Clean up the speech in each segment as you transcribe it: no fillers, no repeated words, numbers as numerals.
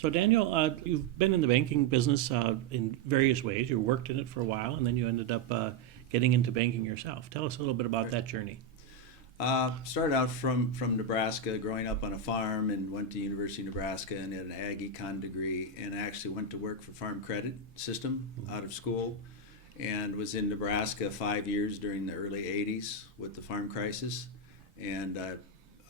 So Daniel, you've been in the banking business in various ways. You worked in it for a while, and then you ended up getting into banking yourself. Tell us a little bit about that journey. Started out from Nebraska, growing up on a farm, and went to University of Nebraska and had an ag econ degree, and actually went to work for Farm Credit System out of school, and was in Nebraska 5 years during the early '80s with the farm crisis, and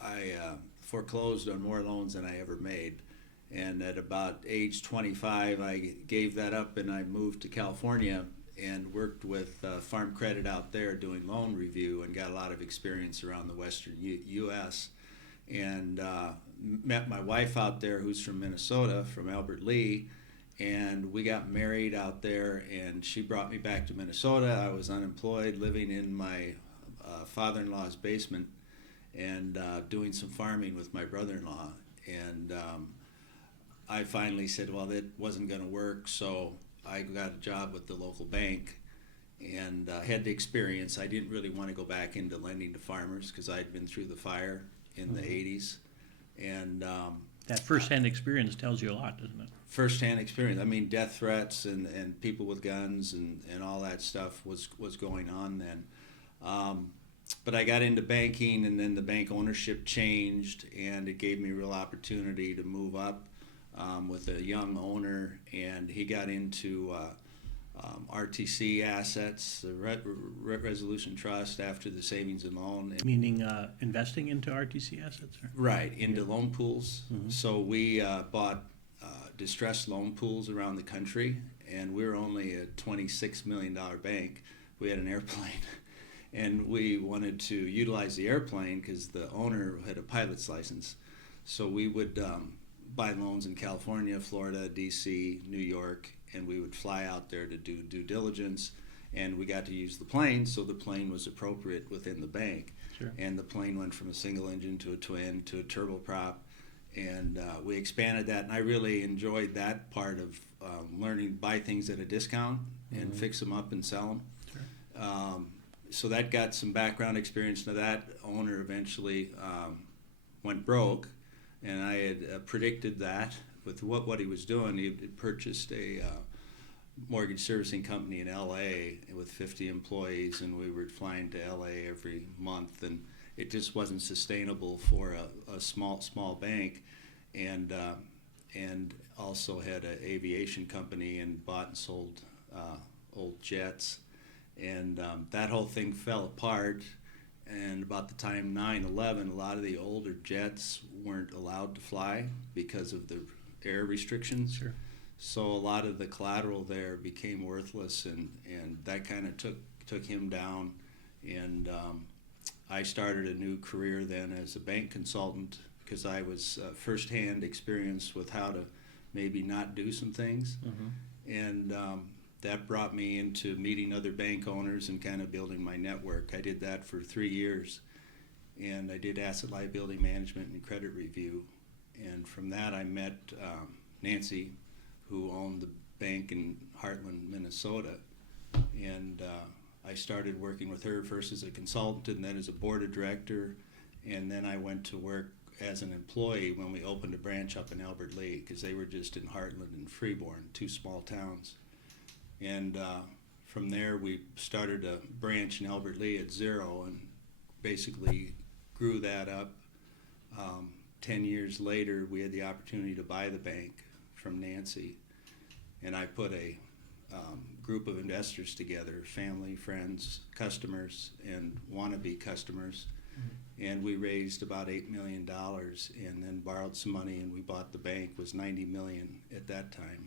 I foreclosed on more loans than I ever made. And at about age 25, I gave that up and I moved to California and worked with Farm Credit out there doing loan review, and got a lot of experience around the western U.S. And met my wife out there, who's from Minnesota, from Albert Lea, and we got married out there, and she brought me back to Minnesota. I was unemployed, living in my father-in-law's basement, and doing some farming with my brother-in-law. And I finally said, well, that wasn't going to work, so I got a job with the local bank, and had the experience. I didn't really want to go back into lending to farmers because I'd been through the fire in the '80s. And That firsthand experience tells you a lot, doesn't it? firsthand experience. I mean, death threats and people with guns and all that stuff was going on then. But I got into banking, and then the bank ownership changed, and it gave me a real opportunity to move up with a young owner, and he got into RTC assets, the Resolution Trust, after the savings and loan. Meaning investing into RTC assets? Or? Right, into loan pools. So we bought distressed loan pools around the country, and we were only a $26 million bank. We had an airplane, and we wanted to utilize the airplane because the owner had a pilot's license. So we would buy loans in California, Florida, D.C., New York, and we would fly out there to do due diligence, and we got to use the plane, so the plane was appropriate within the bank. Sure. And the plane went from a single engine to a twin to a turboprop, and we expanded that, and I really enjoyed that part of learning to buy things at a discount and fix them up and sell them. Sure. So that got some background experience. Now that owner eventually went broke, and I had predicted that with what he was doing. He had purchased a mortgage servicing company in L.A. with 50 employees, and we were flying to L.A. every month, and it just wasn't sustainable for a small bank, and also had an aviation company and bought and sold old jets, and that whole thing fell apart. And about the time 9/11, a lot of the older jets weren't allowed to fly because of the air restrictions. Sure. So a lot of the collateral there became worthless, and that kind of took him down. And I started a new career then as a bank consultant, because I was firsthand experienced with how to maybe not do some things. And that brought me into meeting other bank owners and kind of building my network. I did that for 3 years, and I did asset liability management and credit review. And from that I met Nancy, who owned the bank in Heartland, Minnesota. And I started working with her first as a consultant and then as a board of director. And then I went to work as an employee when we opened a branch up in Albert Lea, because they were just in Heartland and Freeborn, two small towns. And from there we started a branch in Albert Lea at zero and basically grew that up. 10 years later, we had the opportunity to buy the bank from Nancy, and I put a group of investors together, family, friends, customers, and wannabe customers, and we raised about $8 million, and then borrowed some money, and we bought the bank. It was $90 million at that time.